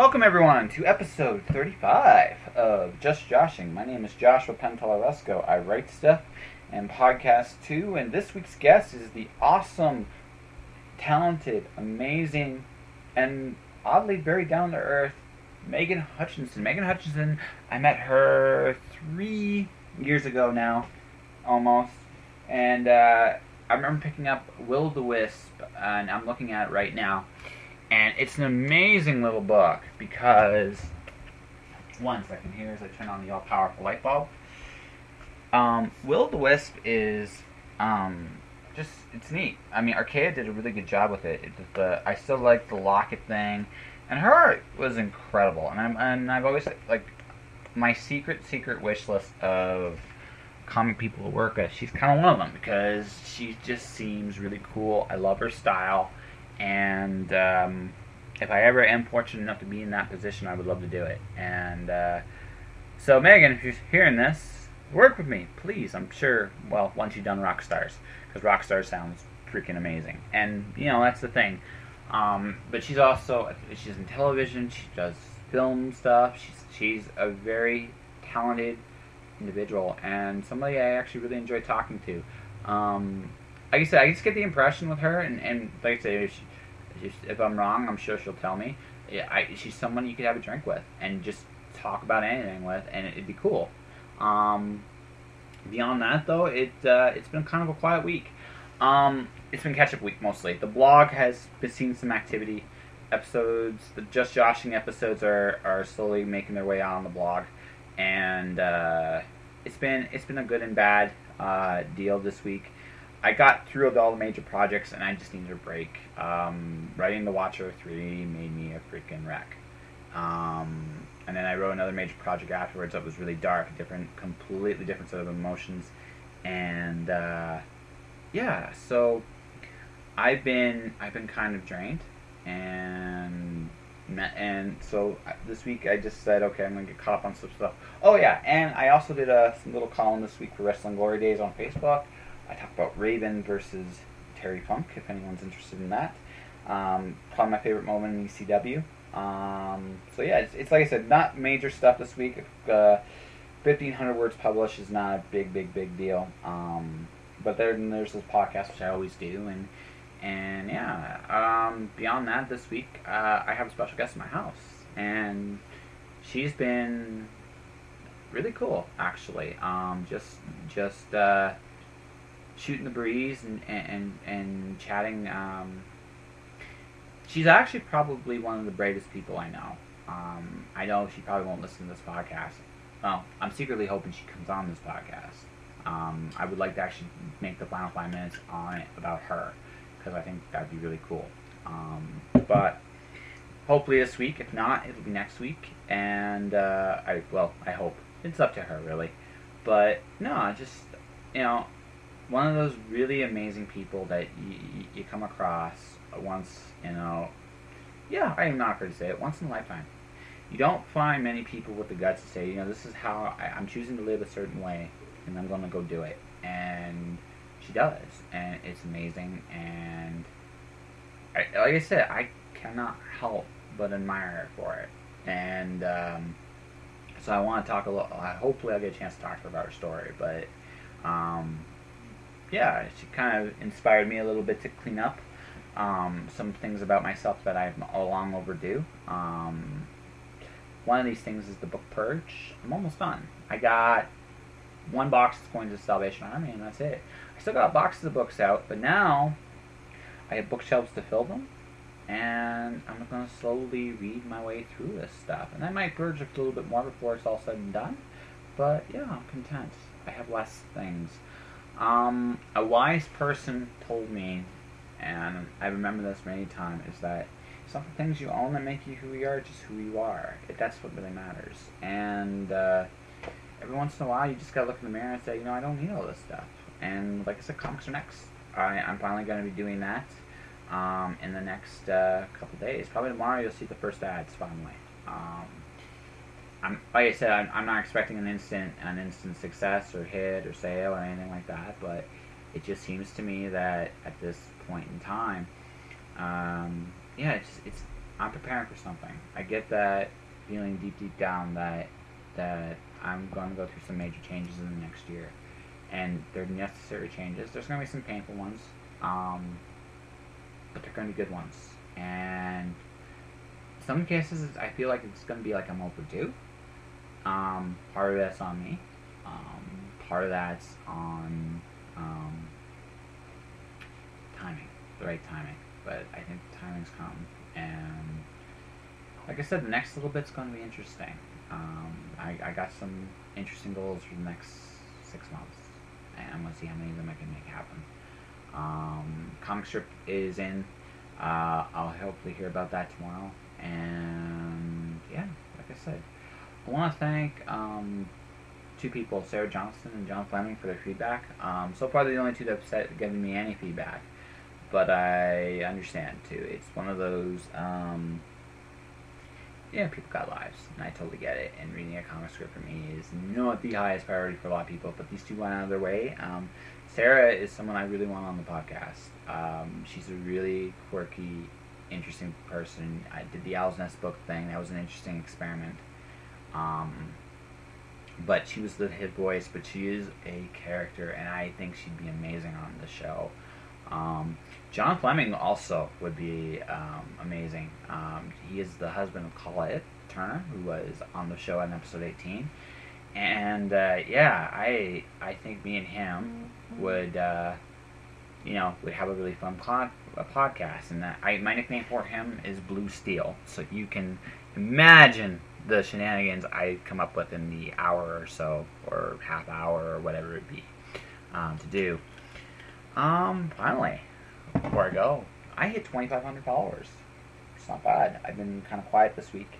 Welcome everyone to episode 35 of Just Joshing. My name is Joshua Pentelarevsco. I write stuff and podcast too, and this week's guest is the awesome, talented, amazing, and oddly very down-to-earth Megan Hutchison. Megan Hutchison, I met her 3 years ago now, almost, and I remember picking up Will O The Wisp, and I'm looking at it right now. And it's an amazing little book because, one second here as I turn on the all-powerful light bulb. Will O The Wisp is it's neat. I mean, Archaea did a really good job with it. I still like the locket thing, and her art was incredible. And I've always like my secret wish list of comic people to work with. She's kind of one of them because she just seems really cool. I love her style. And if I ever am fortunate enough to be in that position, I would love to do it. And so, Megan, if you're hearing this, work with me, please. I'm sure, well, once you've done Rockstars, because Rockstars sounds freaking amazing. And, you know, that's the thing. But she's in television, she does film stuff, she's a very talented individual, and somebody I actually really enjoy talking to. Like I said, I just get the impression with her, and like I say, if I'm wrong, I'm sure she'll tell me. She's someone you could have a drink with and just talk about anything with, and it'd be cool. Beyond that, though, it's been kind of a quiet week. It's been catch-up week, mostly. The blog has been seeing some activity. The Just Joshing episodes are slowly making their way out on the blog, and it's been a good and bad deal this week. I got through all the major projects, and I just needed a break. Writing The Watcher 3 made me a freaking wreck. And then I wrote another major project afterwards that was really dark, completely different set of emotions. And yeah, so I've been kind of drained, and so this week I just said, okay, I'm gonna get caught up on some stuff. Oh yeah, and I also did some little column this week for Wrestling Glory Days on Facebook. I talk about Raven versus Terry Funk, if anyone's interested in that. Probably my favorite moment in ECW. So yeah, it's like I said, not major stuff this week. 1,500 words published is not a big deal. But there's this podcast, which I always do, and yeah. Beyond that, this week I have a special guest in my house, and she's been really cool, actually. Just shooting the breeze and chatting. She's actually probably one of the bravest people I know. I know she probably won't listen to this podcast. Well, I'm secretly hoping she comes on this podcast. I would like to actually make the final 5 minutes on it about her, because I think that'd be really cool. But hopefully this week. If not, it'll be next week. And I hope. It's up to her, really. But no, just, you know, one of those really amazing people that you come across once, you know, yeah, I'm not afraid to say it, once in a lifetime. You don't find many people with the guts to say, you know, this is how I'm choosing to live a certain way, and I'm going to go do it. And she does, and it's amazing. And like I said, I cannot help but admire her for it. And so I want to talk a little. Hopefully, I'll get a chance to talk to her about her story, but. Yeah, she kind of inspired me a little bit to clean up some things about myself that I'm long overdue. One of these things is the book purge. I'm almost done. I got one box that's going to the Salvation Army, and that's it. I still got boxes of books out, but now I have bookshelves to fill them, and I'm going to slowly read my way through this stuff. And I might purge a little bit more before it's all said and done, but yeah, I'm content. I have less things. A wise person told me, and I remember this many times, is that it's not the things you own that make you who you are, just who you are. That's what really matters. And every once in a while, you just gotta look in the mirror and say, you know, I don't need all this stuff. And like I said, comics are next. I'm finally going to be doing that in the next couple days. Probably tomorrow, you'll see the first ads finally. Like I said, I'm not expecting an instant success or hit or sale or anything like that, but it just seems to me that at this point in time, yeah, I'm preparing for something. I get that feeling deep down that I'm going to go through some major changes in the next year, and they're necessary changes. There's going to be some painful ones, but they're going to be good ones. And in some cases, I feel like it's going to be like I'm overdue. Part of that's on me. Part of that's on timing, the right timing. But I think the timing's come, and like I said, the next little bit's going to be interesting. I got some interesting goals for the next 6 months, and I'm going to see how many of them I can make happen. Comic strip is in. I'll hopefully hear about that tomorrow. And yeah, like I said, I want to thank 2 people, Sarah Johnston and John Fleming, for their feedback. So far, they're the only 2 that have given me any feedback, but I understand too. It's one of those. People got lives, and I totally get it. And reading a comic script for me is not the highest priority for a lot of people, but these 2 went out of their way. Sarah is someone I really want on the podcast. She's a really quirky, interesting person. I did the Owl's Nest book thing. That was an interesting experiment. But she was the hit voice, but she is a character, and I think she'd be amazing on the show. John Fleming also would be amazing. He is the husband of Colette Turner, who was on the show in episode 18. And I think me and him would have a really fun podcast. And my nickname for him is Blue Steel. So you can imagine the shenanigans I come up with in the hour or so, or half hour, or whatever it be, to do. Finally, before I go, I hit 2,500 followers. It's not bad. I've been kind of quiet this week,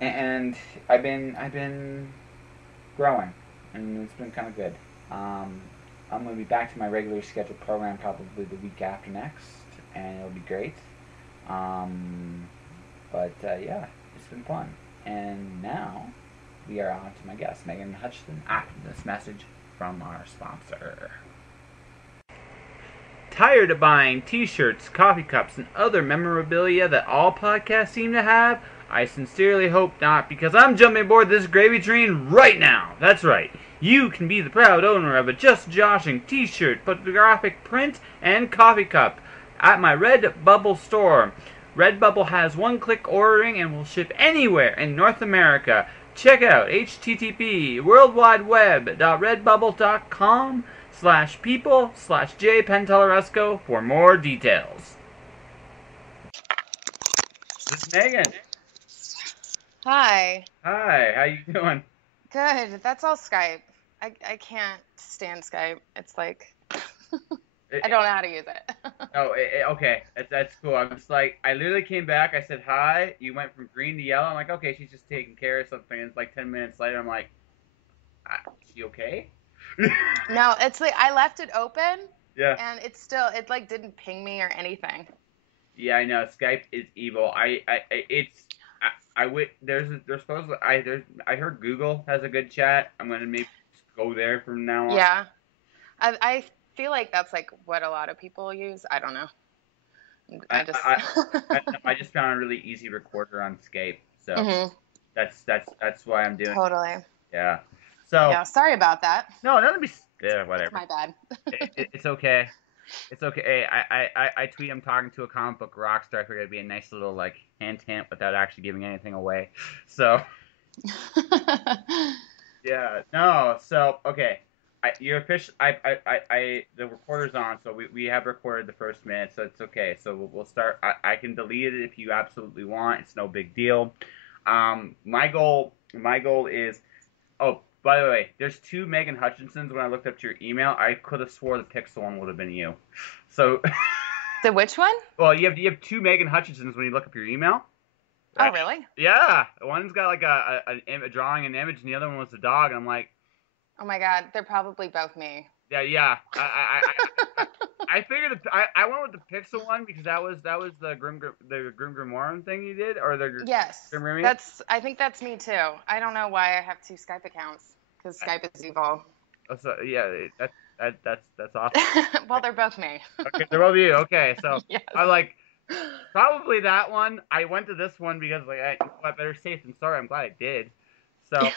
and I've been growing, and it's been kind of good. I'm going to be back to my regularly scheduled program probably the week after next, and it'll be great. It's been fun. And now we are on to my guest, Megan Hutchison, after this message from our sponsor. Tired of buying t-shirts, coffee cups, and other memorabilia that all podcasts seem to have? I sincerely hope not, because I'm jumping aboard this gravy train right now. That's right. You can be the proud owner of a Just Joshing t-shirt, photographic print, and coffee cup at my Redbubble store. Redbubble has one-click ordering and will ship anywhere in North America. Check out http://worldwideweb.redbubble.com/people/jpenteloresco for more details. This is Megan. Hi. Hi, how you doing? Good. That's all Skype. I can't stand Skype. It's like I don't know how to use it. Okay. That's cool. I'm just like, I literally came back. I said hi. You went from green to yellow. I'm like, okay, she's just taking care of something. And it's like 10 minutes later. I'm like, is she okay? No, it's like I left it open. Yeah. And it like didn't ping me or anything. Yeah, I know. Skype is evil. I heard Google has a good chat. I'm gonna maybe go there from now on. Yeah. I feel like that's like what a lot of people use. I don't know. I just found a really easy recorder on Skype, so that's why I'm doing. Totally. Yeah. So. Yeah. Sorry about that. No, that'll be whatever. It's my bad. It's okay. It's okay. Hey, I tweet I'm talking to a comic book rock star. I figured it'd be a nice little like hint without actually giving anything away. So. Yeah. No. So okay. You're official. The recorder's on, so we have recorded the first minute, so it's okay. So we'll start. I can delete it if you absolutely want. It's no big deal. My goal is. Oh, by the way, there's 2 Megan Hutchinsons. When I looked up your email, I could have swore the Pixel one would have been you. So. The which one? Well, you have 2 Megan Hutchinsons when you look up your email. Right? Oh, really? Yeah. One's got like a drawing an image, and the other one was a dog. And I'm like. Oh my God, they're probably both me. Yeah. I figured I went with the Pixel one because that was the Grim Grimoire thing you did, or the yes. Grim I think that's me too. I don't know why I have 2 Skype accounts because Skype is evil. So yeah, that's awesome. Well, they're both me. Okay, they're both you. Okay, so yes. Probably that one. I went to this one because like I better safe than sorry. I'm glad I did. So,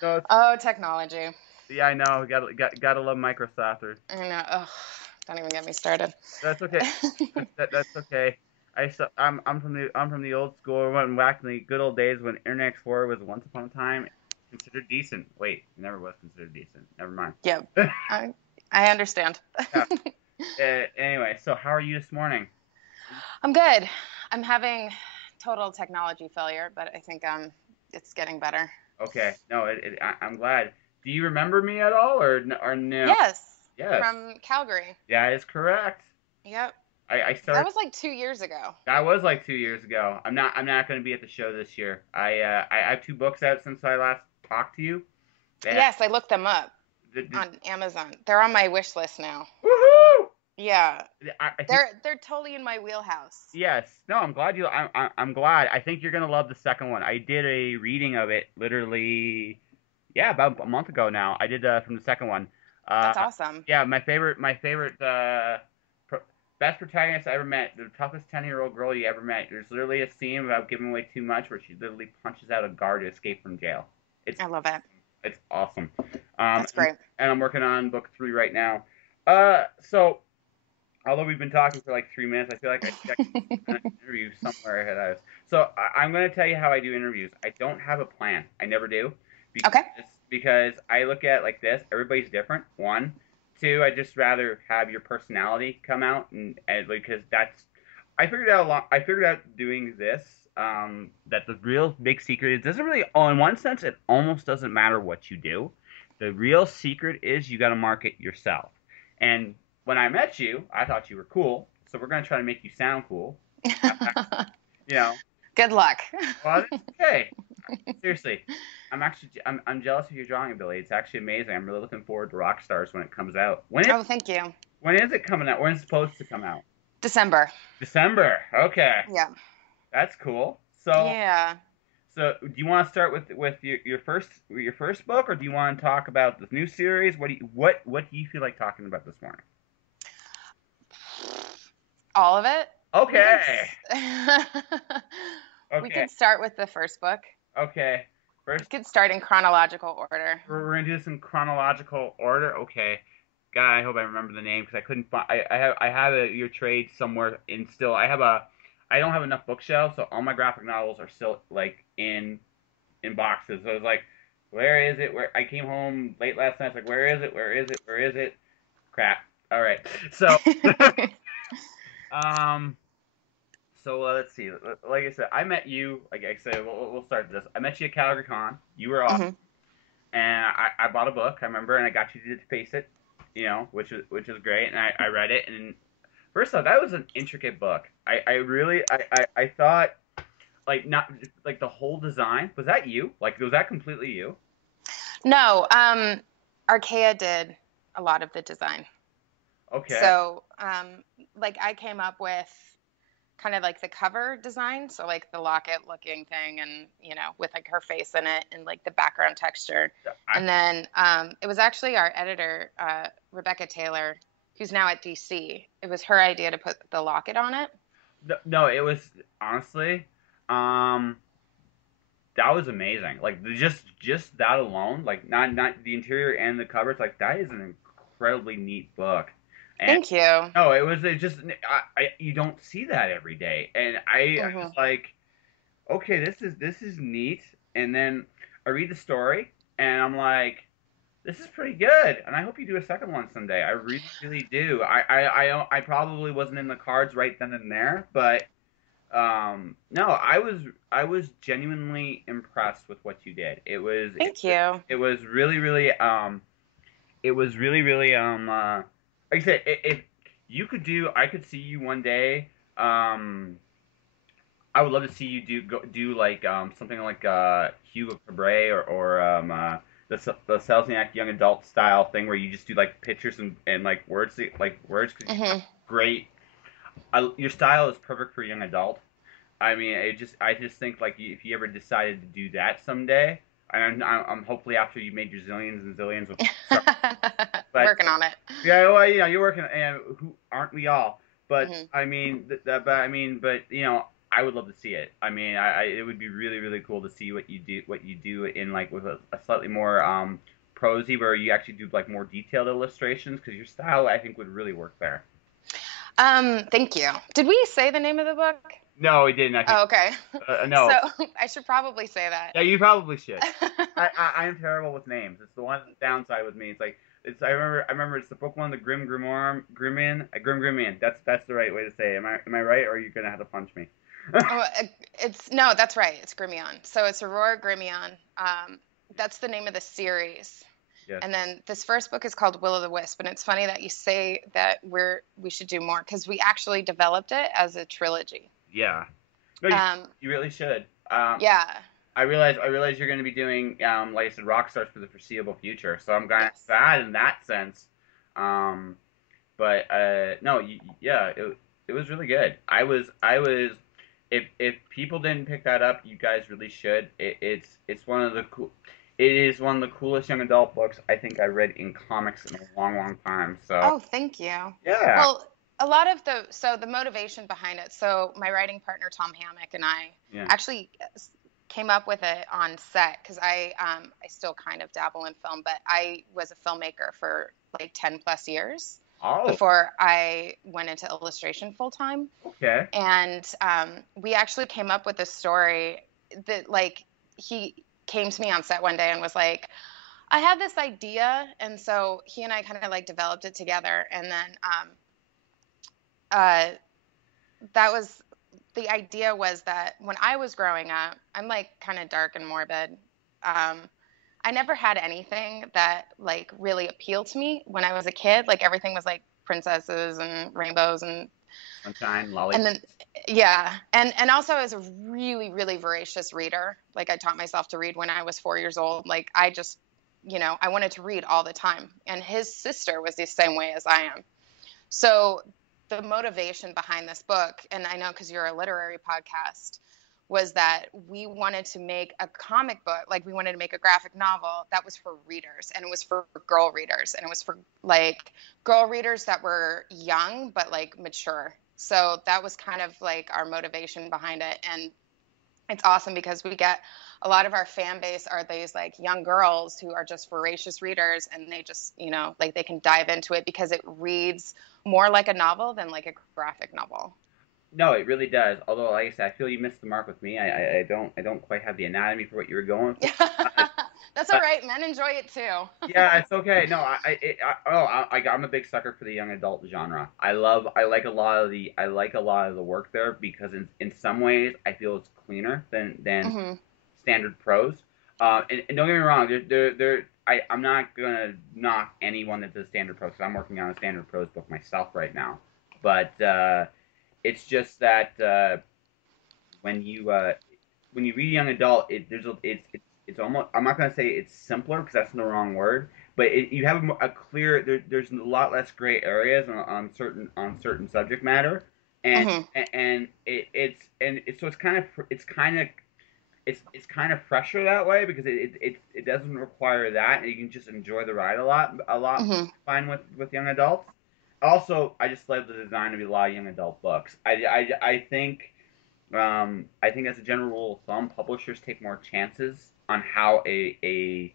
so Oh, technology. yeah, I know. Gotta love Microsoft. I know. Ugh, don't even get me started. That's okay. That's okay. I'm from the old school. I went back in the good old days when Internet Explorer was once upon a time considered decent. Wait, it never was considered decent. Never mind. Yep. I understand. Yeah. Anyway, so how are you this morning? I'm good. I'm having total technology failure, but I think it's getting better. Okay. No, I'm glad. Do you remember me at all, or no? Yes, Yes. from Calgary. That is correct. Yep. I That started. was like 2 years ago. That was like 2 years ago. I'm not going to be at the show this year. I have two books out since I last talked to you. That Yes, I looked them up the on Amazon. They're on my wish list now. woohoo! Yeah, I think they're totally in my wheelhouse. yes. No, I'm glad you. I'm glad. I think you're gonna love the second one. I did a reading of it literally, yeah, about a month ago now. I did from the second one. That's awesome. Yeah, my favorite pro best protagonist I ever met. The toughest 10-year-old girl you ever met. There's literally a scene about giving away too much where she literally punches out a guard to escape from jail. It's I love it. it's awesome. That's great. And I'm working on book 3 right now. So although we've been talking for like 3 minutes, I feel like I checked an interview somewhere ahead of us. So I'm going to tell you how I do interviews. I don't have a plan. I never do. Okay. Because I look at it like this. Everybody's different. One. Two, I just rather have your personality come out. And because that's, I figured out doing this, that the real big secret is, doesn't really, oh, in one sense, it almost doesn't matter what you do. The real secret is you got to market yourself. And when I met you, I thought you were cool, so we're gonna try to make you sound cool. You know, Good luck. well, it's okay. Seriously, I'm jealous of your drawing ability. It's actually amazing. I'm really looking forward to Rockstars when it comes out. Oh, thank you. When is it coming out? When is it supposed to come out? December. December. Okay, Yeah. that's cool. Yeah. So do you want to start with your first book, or do you want to talk about this new series? What do you feel like talking about this morning? All of it. Okay. We Okay. could start with the first book. Okay. We First, could start in chronological order. we're gonna do this in chronological order. Okay. God, I hope I remember the name because I couldn't find. I have your trade somewhere in still. I don't have enough bookshelves, so all my graphic novels are still like in boxes. So I was like, where is it? Where I came home late last night. I was like, where is it? Where is it? Where is it? Crap. All right. So um. So let's see. Like I said, I met you. Like I said, we'll start this. I met you at Calgary Con. You were off, Hmm. and I bought a book. I remember, and I got you to face it. You know, which was great, and I read it. And first off, that was an intricate book. I really I thought like not like the whole design was that you? Like was that completely you? No, Archaea did a lot of the design. Okay. So, like I came up with kind of like the cover design, so like the locket looking thing, and with like her face in it and like the background texture. I, And then it was actually our editor, Rebecca Taylor, who's now at DC. It was her idea to put the locket on it. no, it was honestly, um, that was amazing. Like just that alone, like not the interior and the covers, like that is an incredibly neat book. And Thank you. no, it just you don't see that every day, and I Hmm. was like, okay, this is neat. And then I read the story, and I'm like, this is pretty good, and I hope you do a second one someday. I really really do. I probably wasn't in the cards right then and there, but no, I was genuinely impressed with what you did. Thank you. It was really really it was really really like I said, if you could do, I could see you one day. I would love to see you do like something like Hugo Cabret or the Selzniak young adult style thing where you just do like pictures and like words 'cause you have Hmm. great. Your style is perfect for young adult. I mean, I just think like if you ever decided to do that someday, and I'm hopefully after you made your zillions and zillions of, but Working on it. yeah, well, you know, you're working, and who aren't we all? But Hmm. I mean, but I would love to see it. I mean, it would be really, really cool to see what you do in like with a slightly more prosy, where you actually do like more detailed illustrations, because your style I think would really work there. Thank you. Did we say the name of the book? No, we didn't. I think Oh, okay. So no. I should probably say Yeah, you probably should. that. I am terrible with names. It's the one downside with me. It's like I remember it's the book one, the Grim Grimoire Grim Grimian. That's the right way to say it. Am I right, or are you gonna have to punch me? Oh, it's no, that's right. It's Grimion. So it's Aurora Grimion. That's the name of the series. Yes. And then this first book is called Will O The Wisp, and it's funny that you say that we should do more because we actually developed it as a trilogy. Yeah. No, Um, you really should. yeah. I realize you're going to be doing, like I said, Rockstars for the foreseeable future. So I'm kind of Yes. sad in that sense. Um, but no, yeah, it was really good. I was. If people didn't pick that up, you guys really should. It's one of the cool. It is one of the coolest young adult books I think I read in comics in a long, long time. So Oh, thank you. yeah, Well, a lot of the motivation behind it. So my writing partner Tom Hammock and I yeah. actually came up with it on set because I still kind of dabble in film, but I was a filmmaker for like 10 plus years Oh, before I went into illustration full time. okay. And we actually came up with this story that like he came to me on set one day and was like, I had this idea, and so he and I kind of like developed it together, and then uh, that was the idea was that when I was growing up, I'm like kind of dark and morbid. Um, I never had anything that like really appealed to me when I was a kid. Like everything was like princesses and rainbows Sunshine, and lollipop. then yeah, and also I was a really really voracious reader. Like I taught myself to read when I was 4 years old. Like I just I wanted to read all the time, and his sister was the same way as I am. So the motivation behind this book, and I know because you're a literary podcast, was that we wanted to make a comic book, like we wanted to make a graphic novel that was for readers, and it was for girl readers, and it was for like girl readers that were young but like mature. So that was kind of like our motivation behind it. And it's awesome because we get a lot of our fan base are these like young girls who are just voracious readers, and they just like they can dive into it because it reads more like a novel than like a graphic novel. No, it really does. Although, like I said, I feel you missed the mark with me. I don't quite have the anatomy for what you were going for. That's all But right. Men enjoy it too. yeah, it's okay. No, I'm a big sucker for the young adult genre. I like a lot of the work there because in some ways I feel it's cleaner than Hmm. standard prose. And don't get me wrong, I'm not gonna knock anyone that does standard prose, 'cause I'm working on a standard prose book myself right now. But it's just that when you uh, when you read young adult, it's almost, I'm not gonna say it's simpler because that's the wrong word, but you have a clear, there's a lot less gray areas on certain subject matter, and Hmm. so it's kind of fresher that way because it doesn't require that, and you can just enjoy the ride a lot Hmm. fine with young adults. Also, I just love the design of a lot of young adult books. I think as a general rule of thumb, publishers take more chances on how the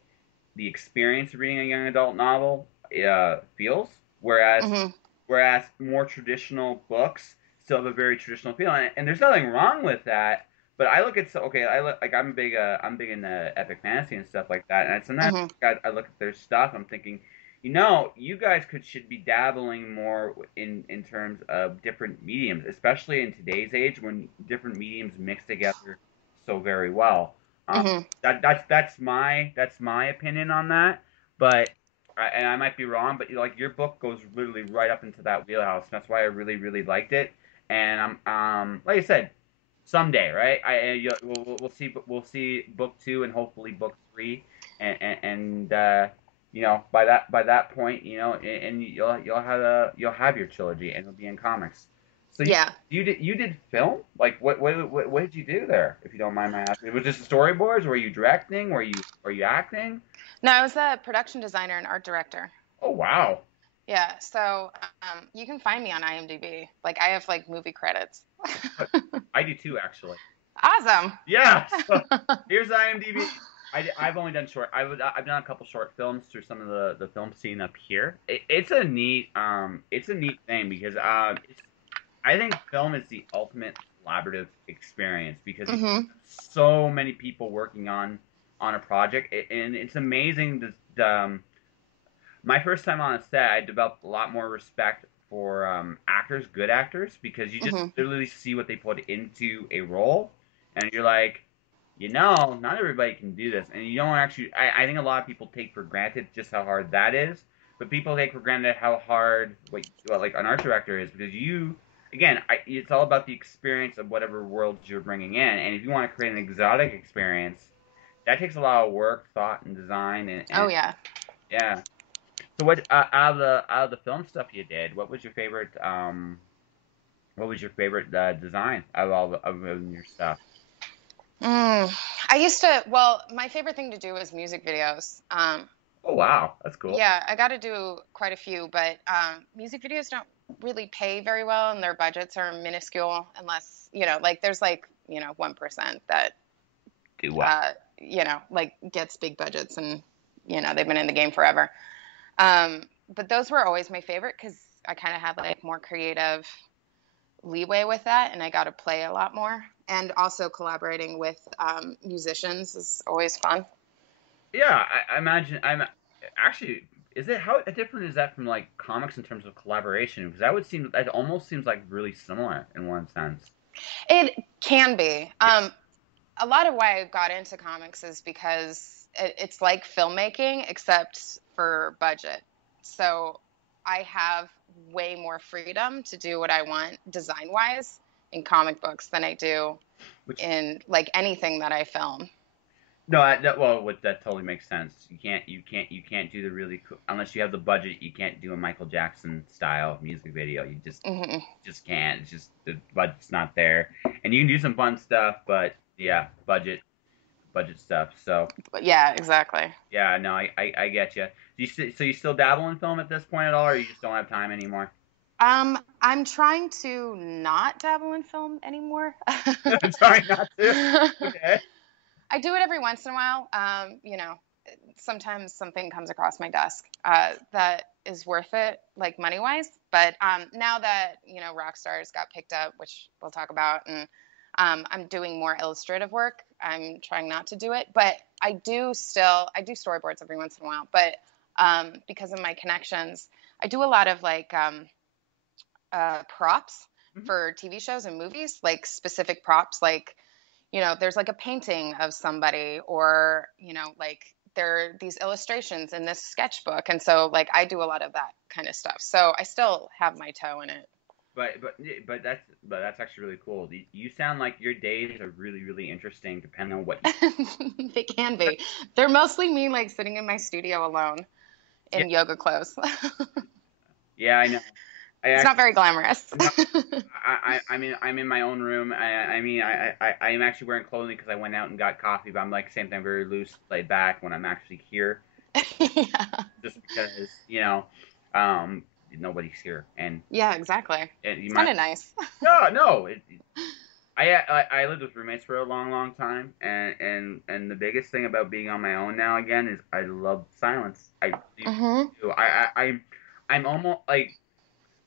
experience of reading a young adult novel feels, whereas Hmm. whereas more traditional books still have a very traditional feel, and there's nothing wrong with that. But I look at, okay, I'm big into epic fantasy and stuff like that, and sometimes Hmm. I look at their stuff, I'm thinking, you guys should be dabbling more in terms of different mediums, especially in today's age when different mediums mix together so very well. Um, Hmm. that's my opinion on that, but and I might be wrong, but like your book goes literally right up into that wheelhouse. That's why I really really liked it, and like I said, someday, right? We'll see book two and hopefully book three, and by that point, and you'll have your trilogy and it'll be in comics. So Yeah. you did film? Like what did you do there? If you don't mind my asking, was this storyboards? Were you directing? Were you acting? No, I was a production designer and art director. Oh wow. Yeah, so you can find me on IMDb. Like I have like movie credits. I do too, actually. Awesome. Yeah. So here's IMDb. I've only done I've done a couple short films through some of the film scene up here. It's a neat thing because I think film is the ultimate collaborative experience because you Hmm. have so many people working on a project, and it's amazing. My first time on a set, I developed a lot more respect for actors, good actors, because you just Hmm. literally see what they put into a role, and you're like, not everybody can do this, and you don't actually. I think a lot of people take for granted just how hard that is, but people take for granted how hard what like an art director is because it's all about the experience of whatever world you're bringing in, and if you want to create an exotic experience, that takes a lot of work, thought, and design, Oh and yeah. yeah. So what out of the film stuff you did, what was your favorite design out of your stuff? Mm. I used to. Well, my favorite thing to do was music videos. Oh wow, that's cool. Yeah, I got to do quite a few, but music videos don't really pay very well, and their budgets are minuscule unless like there's like 1% that Do well. like gets big budgets, and they've been in the game forever. But those were always my favorite because I kind of had like more creative leeway with that, and I got to play a lot more. And also collaborating with musicians is always fun. Yeah, I imagine I'm actually. Is it how different is that from like comics in terms of collaboration? Because that almost seems like really similar in one sense. It can be. Yeah, A lot of why I got into comics is because it's like filmmaking, except for budget. So I have way more freedom to do what I want design wise in comic books than I do which in like anything that I film. no, that totally makes sense. You can't do the really cool unless you have the budget. You can't do a Michael Jackson style music video. You Hmm. just can't. It's just the budget's not there, and you can do some fun stuff, but yeah, budget stuff. So But yeah, exactly. yeah, no, I get you. So you still dabble in film at this point at all, or you just don't have time anymore? I'm trying to not dabble in film anymore. Sorry, not to. Okay. I do it every once in a while. Sometimes something comes across my desk that is worth it, like money wise. But now that Rockstars got picked up, which we'll talk about, and I'm doing more illustrative work, I'm trying not to do it. But I do storyboards every once in a while. But because of my connections, I do a lot of like props Mhm. for TV shows and movies, like specific props, like there's like a painting of somebody, or like there are these illustrations in this sketchbook, and so like I do a lot of that kind of stuff. So I still have my toe in it. But that's actually really cool. You sound like your days are really interesting, depending on what you. They can be. They're mostly me like sitting in my studio alone Yeah, in yoga clothes. yeah, I know. I It's not actually very glamorous. no. I'm in my own room. I'm actually wearing clothing because I went out and got coffee. But I'm like same thing, very loose, laid back when I'm actually here, Yeah. just because nobody's here, Yeah, exactly. and you It's might. kind of nice. No. I lived with roommates for a long time, and the biggest thing about being on my own now again is I love silence. I really Hmm. do. I'm almost like.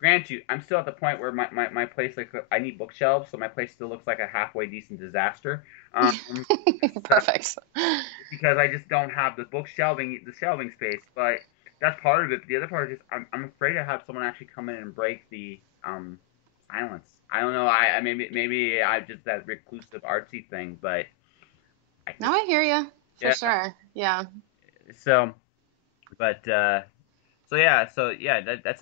Grant you, I'm still at the point where my place like I need bookshelves, so my place still looks like a halfway decent disaster. So Perfect. because I just don't have the shelving space, but that's part of it. But the other part is just I'm afraid to have someone actually come in and break the silence. I don't know. I maybe I just that reclusive artsy thing, but I No, just I hear you for yeah. sure. Yeah. So but that's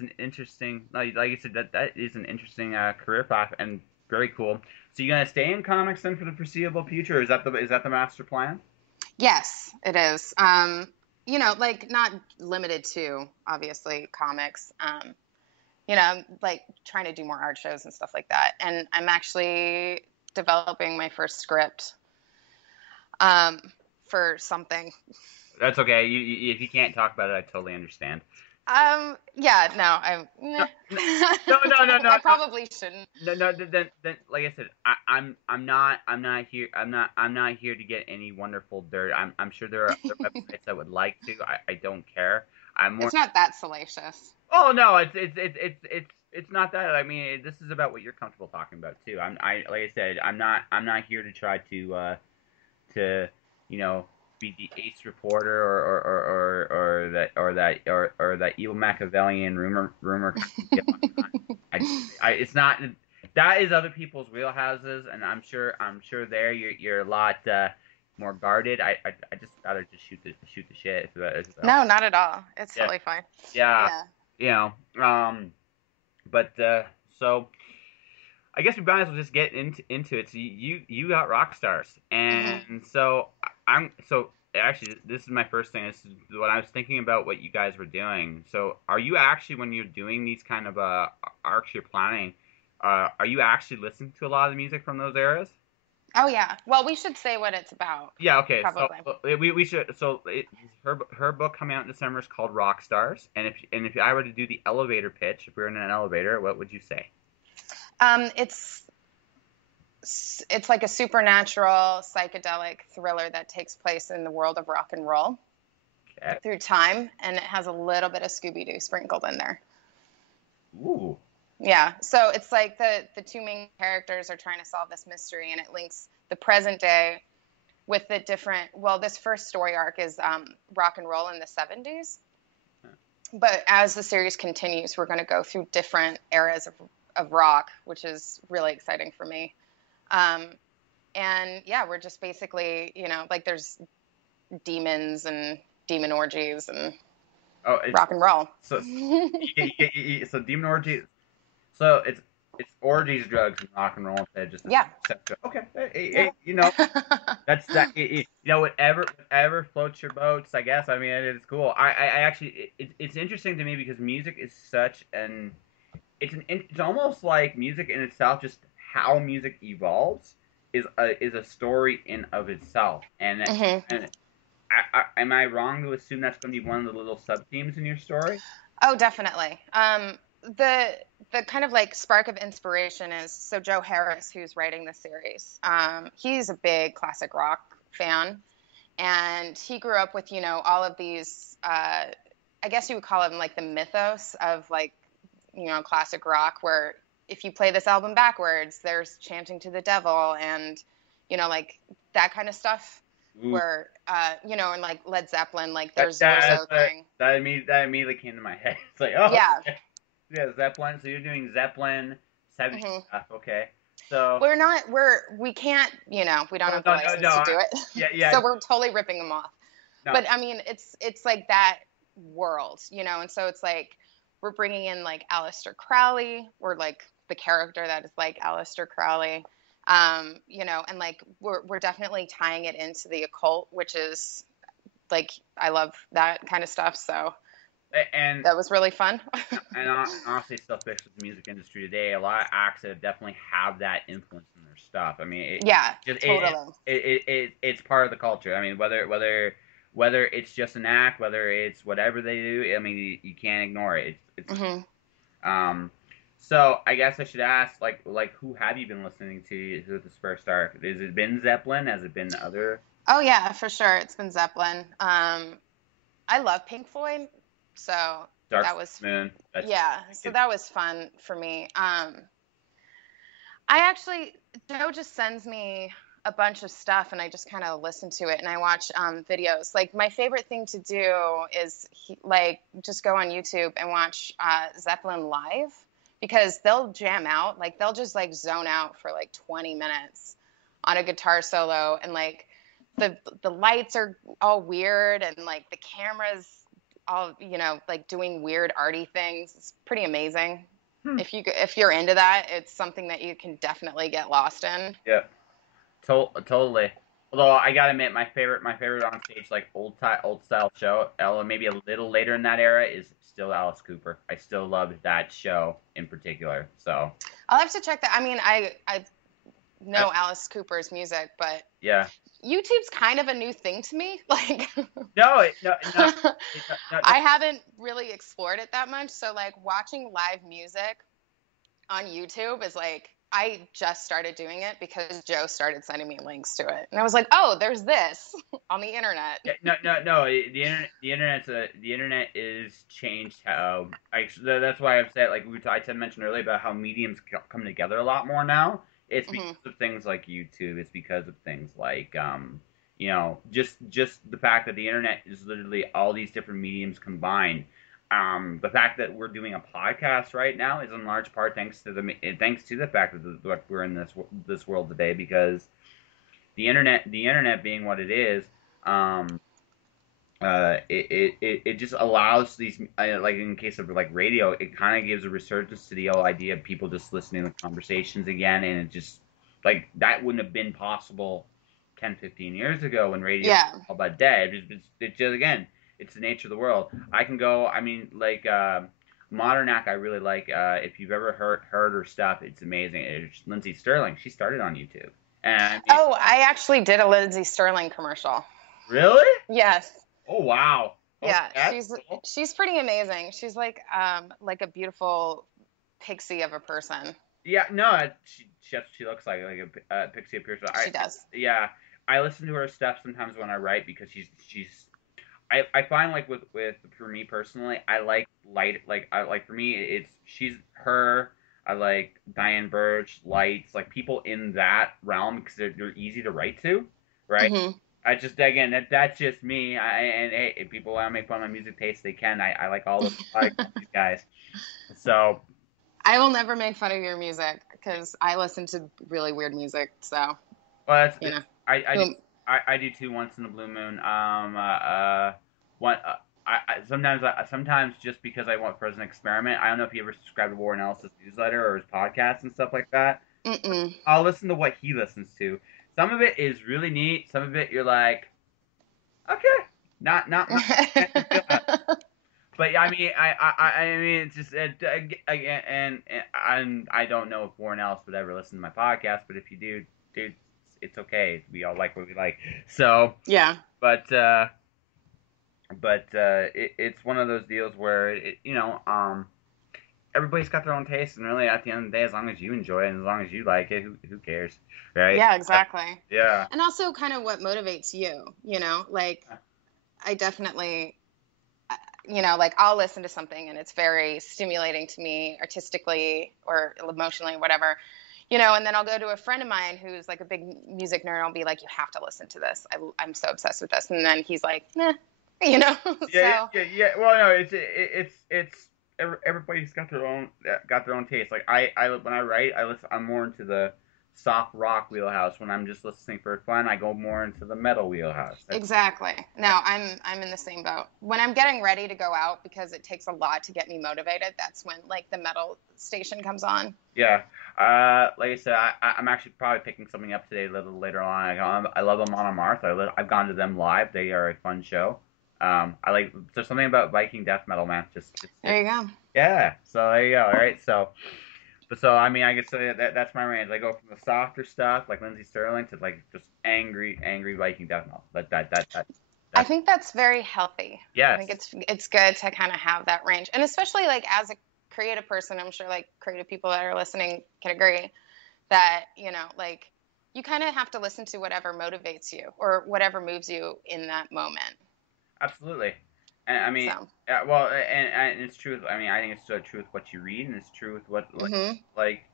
an interesting like you said that is an interesting career path and very cool. So you're gonna stay in comics then for the foreseeable future? Or is that the master plan? Yes, it is. Like not limited to obviously comics. I'm like trying to do more art shows and stuff like that. And I'm actually developing my first script um, for something. That's okay. If you can't talk about it, I totally understand. Yeah, no, I'm. No, Nah. no. I probably shouldn't. No, then, like I said, I'm not here to get any wonderful dirt. I'm sure there are other websites I would like to. I don't care. I'm more. It's not that salacious. Oh no, it's not that. I mean, this is about what you're comfortable talking about too. Like I said, I'm not here to try to you know be the ace reporter or that evil Machiavellian rumor. I it's not that is other people's wheelhouses, and I'm sure there you're a lot more guarded. I just rather just shoot the shit. No, not at all. It's Yeah, totally fine. yeah, Yeah. you know. But so I guess we might as well just get into it. So you got Rockstars, Hmm. and so so actually this is my first thing. This is when I was thinking about what you guys were doing. So are you actually, when you're doing these kind of arcs you're planning, are you actually listening to a lot of the music from those eras? Oh yeah. Well, we should say what it's about, Yeah. Okay. So probably. we should. So her book coming out in December is called Rockstars, and if I were to do the elevator pitch, if we were in an elevator, what would you say? It's like a supernatural psychedelic thriller that takes place in the world of rock and roll Okay. through time, and it has a little bit of Scooby Doo sprinkled in there. Ooh. Yeah, so it's like the two main characters are trying to solve this mystery, and it links the present day with the different. Well, this first story arc is rock and roll in the 70s, but as the series continues, we're going to go through different eras of rock, which is really exciting for me. Um, and yeah, we're just basically, like there's demons and demon orgies and Oh, it's rock and roll. so so demon orgy. So it's orgies, drugs, and rock and roll instead of just Yeah. okay. Yeah. That's that. Whatever floats your boats. I guess. I mean, it is cool. I actually it's interesting to me because music is such an it's almost like music in itself, just how music evolves is a story in of itself. Hmm. And am I wrong to assume that's going to be one of the little sub themes in your story? Oh, definitely. The kind of like spark of inspiration is so Joe Harris, who's writing the series. He's a big classic rock fan, and he grew up with all of these. I guess you would call them like the mythos of like classic rock, where if you play this album backwards, there's chanting to the devil and like that kind of stuff. Ooh, Where and like Led Zeppelin, like that their that Zorzo thing. that immediately came to my head. It's like, oh, Yeah. okay. Yeah, Zeppelin. So you're doing Zeppelin 70s Hmm. stuff. Okay. So We can't, we don't no, have the no, no, license no. to do it. Yeah, yeah. So we're totally ripping them off. No. But I mean, it's like that world, and so it's like we're bringing in like Aleister Crowley, or like the character that is like Aleister Crowley. And like we're definitely tying it into the occult, which is like I love that kind of stuff. So And that was really fun. honestly, it still fits with the music industry today. A lot of acts that definitely have that influence in their stuff. I mean, Yeah, just totally. it's part of the culture. I mean, whether it's just an act, whether it's whatever they do, I mean, you can't ignore it. It's Hmm. um. So I guess I should ask, like who have you been listening to this first arc? Has it been Zeppelin? Has it been other? Oh yeah, for sure. It's been Zeppelin. I love Pink Floyd, so Dark that was Moon. yeah. So that was fun for me. I actually Joe just sends me a bunch of stuff, and I just kind of listen to it, and I watch videos. Like my favorite thing to do is like just go on YouTube and watch Zeppelin live, because they'll jam out. Like they'll just like zone out for like 20 minutes on a guitar solo, and like the lights are all weird, and like the cameras all like doing weird arty things. It's pretty amazing. Hmm. If you're into that, it's something that you can definitely get lost in. Yeah. Totally. Although I gotta admit, my favorite on stage, like old style show, maybe a little later in that era, is still Alice Cooper. I still love that show in particular. So I'll have to check that. I mean, I I, know Alice Cooper's music, but yeah, YouTube's kind of a new thing to me. Like, No, no, no, no, I haven't really explored it that much. So, like, watching live music on YouTube is like, I just started doing it because Joe started sending me links to it. And I was like, oh, there's this on the internet. yeah, no. The internet is changed how. That's why I've said like I mentioned earlier about how mediums come together a lot more now. It's because of things like YouTube. It's because of things like just the fact that the internet is literally all these different mediums combined. The fact that we're doing a podcast right now is in large part thanks to the fact that we're in this world today, because the internet being what it is, um, it just allows these, like in case of like radio, it kind of gives a resurgence to the whole idea of people just listening to conversations again, and it just like that wouldn't have been possible 10, 15 years ago when radio Yeah. was all but dead. It's just again, it's the nature of the world. I can go, I mean, like modern act I really like. If you've ever heard her stuff, it's amazing. It's Lindsey Stirling. She started on YouTube. And I mean, Oh, I actually did a Lindsey Stirling commercial. really? Yes. Oh wow. Yeah, Okay, that's cool. she's pretty amazing. She's like a beautiful pixie of a person. Yeah, no, she looks like a pixie appears. She does. Yeah, I listen to her stuff sometimes when I write because she's. I find like with for me personally, I like light, like I like for me it's she's her. I like Diane Birch, Lights, like people in that realm because they're easy to write to, right? Hmm. I just again that's just me. And hey, if people want to make fun of my music taste, they can. I like all of like these guys. So I will never make fun of your music because I listen to really weird music. So, well, that's you know. I do Who- I do too once in a blue moon. One sometimes just because I want for as an experiment. I don't know if you ever subscribe to Warren Ellis's newsletter or his podcast and stuff like that. Mm-mm. I'll listen to what he listens to. Some of it is really neat. Some of it you're like, okay, not but yeah, I mean, I mean, it's just again, and I don't know if Warren Ellis would ever listen to my podcast, but if you do, dude, it's okay. We all like what we like. So, Yeah. but it's one of those deals where everybody's got their own taste, and really at the end of the day, as long as you enjoy it and as long as you like it, who cares, right? Yeah, exactly. Yeah. And also kind of what motivates you, like I definitely, like I'll listen to something and it's very stimulating to me artistically or emotionally, whatever, and then I'll go to a friend of mine who's like a big music nerd. I'll be like, you have to listen to this. I'm so obsessed with this. And then he's like, nah, Yeah, so. yeah. Well, no, it's everybody's got their own taste. Like I when I write, I'm more into the soft rock wheelhouse. When I'm just listening for fun, I go more into the metal wheelhouse. Exactly. No, I'm in the same boat. When I'm getting ready to go out, because it takes a lot to get me motivated, that's when like the metal station comes on. Yeah. Like I said, I'm actually probably picking something up today a little later on. I love them on Amarth. I've gone to them live. They are a fun show. There's something about Viking death metal, man. There you go. Yeah. So there you go. All right. So I mean, I guess that's my range. I go from the softer stuff like Lindsey Stirling to like just angry Viking death metal. I think that's very healthy. Yes. I think it's good to kind of have that range, and especially like as a creative person, I'm sure like creative people that are listening can agree that like you kind of have to listen to whatever motivates you or whatever moves you in that moment. Absolutely. And I mean, So. well, and it's true. I mean, I think it's so true with what you read, and it's true with what like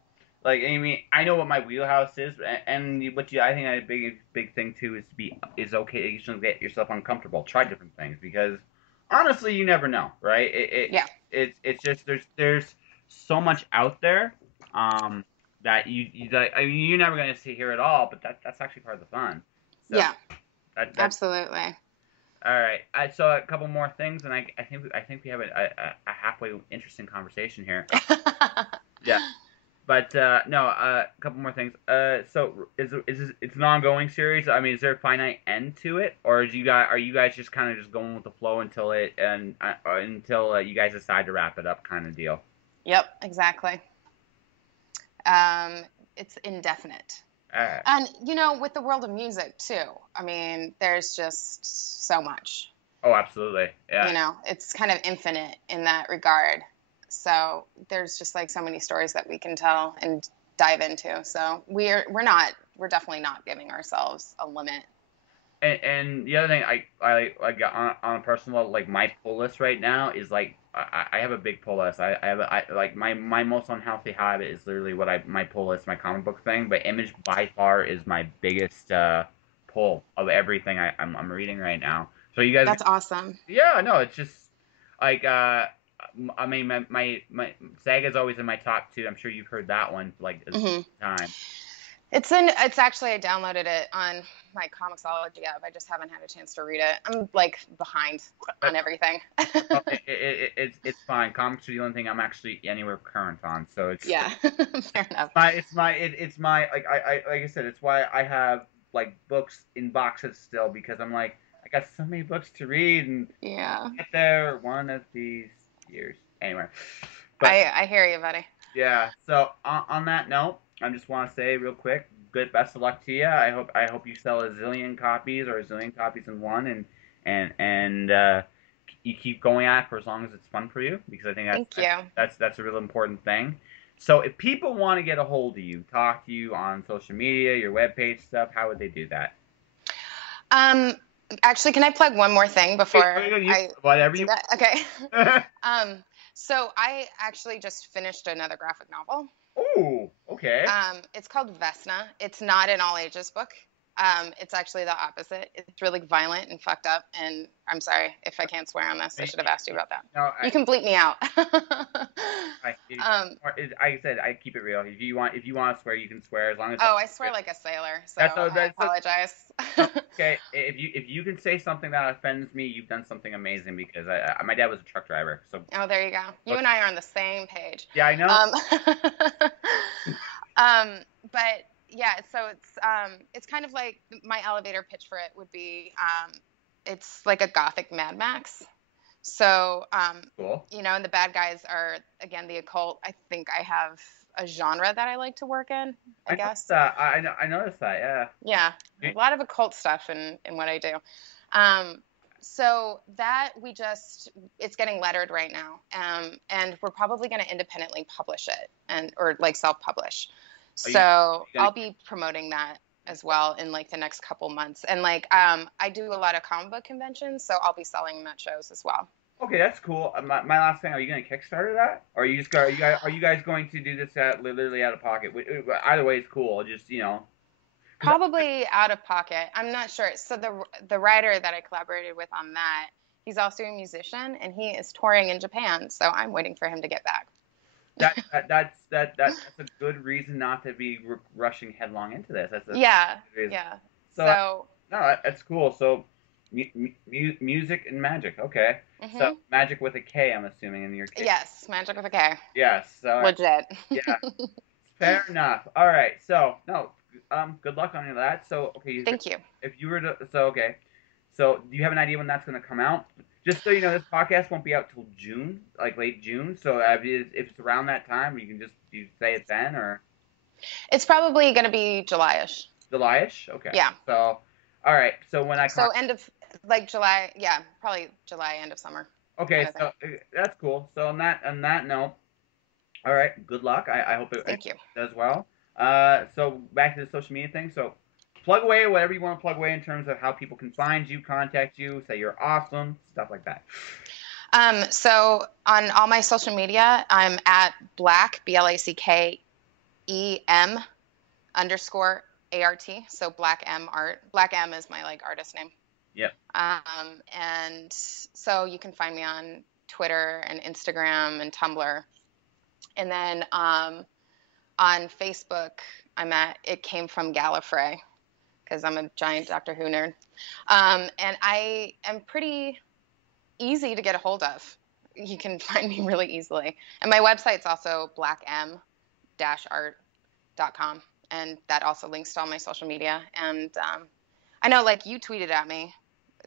I mean, I know what my wheelhouse is, and I think a big thing too is okay. You shouldn't get yourself uncomfortable. Try different things because honestly, you never know, right? Yeah. It's just there's so much out there, that I mean, you're never gonna hear it all, but that's actually part of the fun. So Yeah. that's Absolutely. all right. I saw a couple more things, and I think we have a halfway interesting conversation here. Yeah, but no, a couple more things. So it's an ongoing series? I mean, is there a finite end to it, or are you guys just kind of just going with the flow until you guys decide to wrap it up, kind of deal? Yep, exactly. It's indefinite. Uh, And, you know, with the world of music too, I mean, there's just so much, oh, absolutely. Yeah. you know, it's kind of infinite in that regard. So there's just like so many stories that we can tell and dive into. So we're definitely not giving ourselves a limit. And the other thing I got on a personal level, like my pull list right now is like I have a big pull list. I like my most unhealthy habit is literally what I my pull list, my comic book thing. But Image by far is my biggest pull of everything I'm reading right now. So you guys, That's awesome. yeah, no, it's just like I mean my Saga's always in my top two. I'm sure you've heard that one like a Hmm. time. It's actually, I downloaded it on my Comixology app. I just haven't had a chance to read it. I'm like behind on everything. Oh, it's fine. Comics are the only thing I'm actually anywhere current on, so it's Yeah, fair enough. it's my I like I said, it's why I have like books in boxes still because I'm like I got so many books to read and Yeah, get there one of these years. Anyway, but I hear you, buddy. yeah. So on that note, I just want to say real quick, good best of luck to you. I hope you sell a zillion copies or a zillion copies in one, and you keep going at it for as long as it's fun for you because I think Thank you. that's a real important thing. So if people want to get a hold of you, talk to you on social media, your webpage stuff, how would they do that? Um, Actually, can I plug one more thing before I Whatever do you. that? Okay. So I actually just finished another graphic novel. Oh, okay. It's called Vesna. It's not an all ages book. It's actually the opposite. It's really violent and fucked up. And I'm sorry if I can't swear on this. I should have asked you about that. No, You can bleep me out. I, um, like I said, I keep it real. If you want to swear, you can swear as long as oh, I swear like a sailor, so that's I apologize. okay. If you can say something that offends me, you've done something amazing because my dad was a truck driver. So Oh, there you go. You and I are on the same page. yeah, I know. But yeah, so it's kind of like my elevator pitch for it would be it's like a gothic Mad Max. So Cool. you know, and the bad guys are again the occult. I think I have a genre that I like to work in, I I noticed guess. that. I noticed that. Yeah. Yeah, a lot of occult stuff in what I do. Um, so that it's getting lettered right now, and we're probably going to independently publish it and or like self-publish. Are So you gonna? I'll be promoting that as well in like the next couple months. And like I do a lot of comic book conventions, so I'll be selling them at shows as well. Okay, that's cool. My last thing, are you gonna Kickstarter that, or are you guys going to do this at literally out of pocket? Either way is cool. Just because Probably out of pocket. I'm not sure. So the writer that I collaborated with on that, he's also a musician and he is touring in Japan. So I'm waiting for him to get back. that's a good reason not to be rushing headlong into this. That's a Yeah, good reason. yeah. So So, no, that's cool. So music and magic. Okay. So hmm magic with a K, I'm assuming in your case. yes, Magic with a K. Yes. All right. Legit. Yeah. Fair enough. All right. So no. Good luck on that. So okay. Thank you. If you were to. So okay. So do you have an idea when that's going to come out? Just so you know, this podcast won't be out till June, like late June. So if it's around that time, you can just you say it then or It's probably going to be July-ish. July-ish. Okay. Yeah. So all right. So when I So end of like July, yeah, probably July, end of summer okay. kind of So thing. that's cool. So on that note, all right. Good luck. I hope it Thank you. does well. So back to the social media thing. So plug away whatever you want to plug away in terms of how people can find you, contact you, say you're awesome, stuff like that. So on all my social media, I'm at Black BLACKEM underscore ART. So Black M Art. Black M is my like artist name. Yep. And so you can find me on Twitter and Instagram and Tumblr. And then on Facebook, I'm at It Came From Gallifrey because I'm a giant Doctor Who nerd. And I am pretty easy to get a hold of. You can find me really easily. And my website's also blackm-art.com. And that also links to all my social media. And I know like you tweeted at me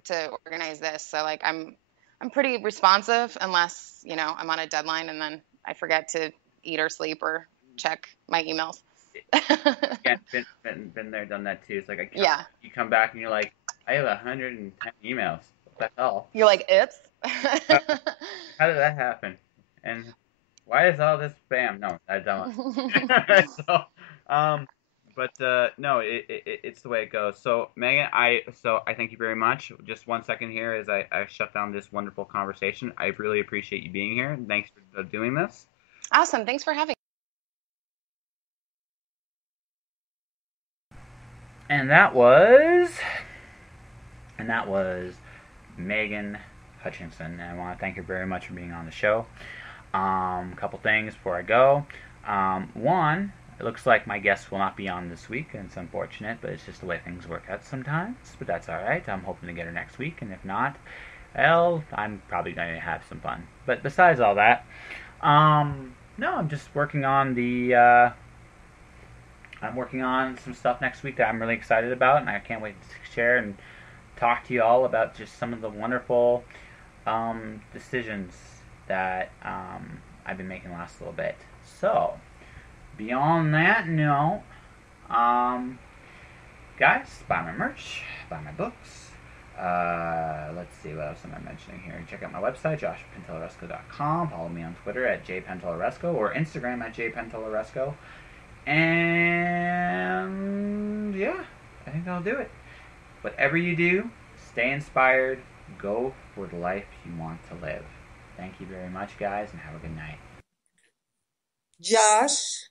to organize this. So like I'm pretty responsive unless, you know, I'm on a deadline and then I forget to eat or sleep or check my emails. Yeah, been there, done that too. It's like Yeah. you come back and you're like, I have 110 emails. What the hell? You're like, oops. Uh, How did that happen? And why is all this spam? No, I don't. So, um, but no, it's the way it goes. So, Megan, I thank you very much. Just 1 second here as I shut down this wonderful conversation. I really appreciate you being here. Thanks for doing this. Awesome. Thanks for having And that was and that was Megan Hutchison. And I want to thank her very much for being on the show. A couple things before I go. One, it looks like my guest will not be on this week, and it's unfortunate, but it's just the way things work out sometimes. But that's all right. I'm hoping to get her next week, and if not, well, I'm probably going to have some fun. But besides all that, no, I'm just working on I'm working on some stuff next week that I'm really excited about, and I can't wait to share and talk to you all about just some of the wonderful decisions that I've been making the last little bit. So, beyond that, no. Guys, buy my merch, buy my books. Let's see, what else am I mentioning here? Check out my website, joshpantelaresco.com. Follow me on Twitter at jpentelaresco or Instagram at jpentelaresco. And yeah, I think that'll do it. Whatever you do, stay inspired. Go for the life you want to live. Thank you very much, guys, and have a good night. Josh.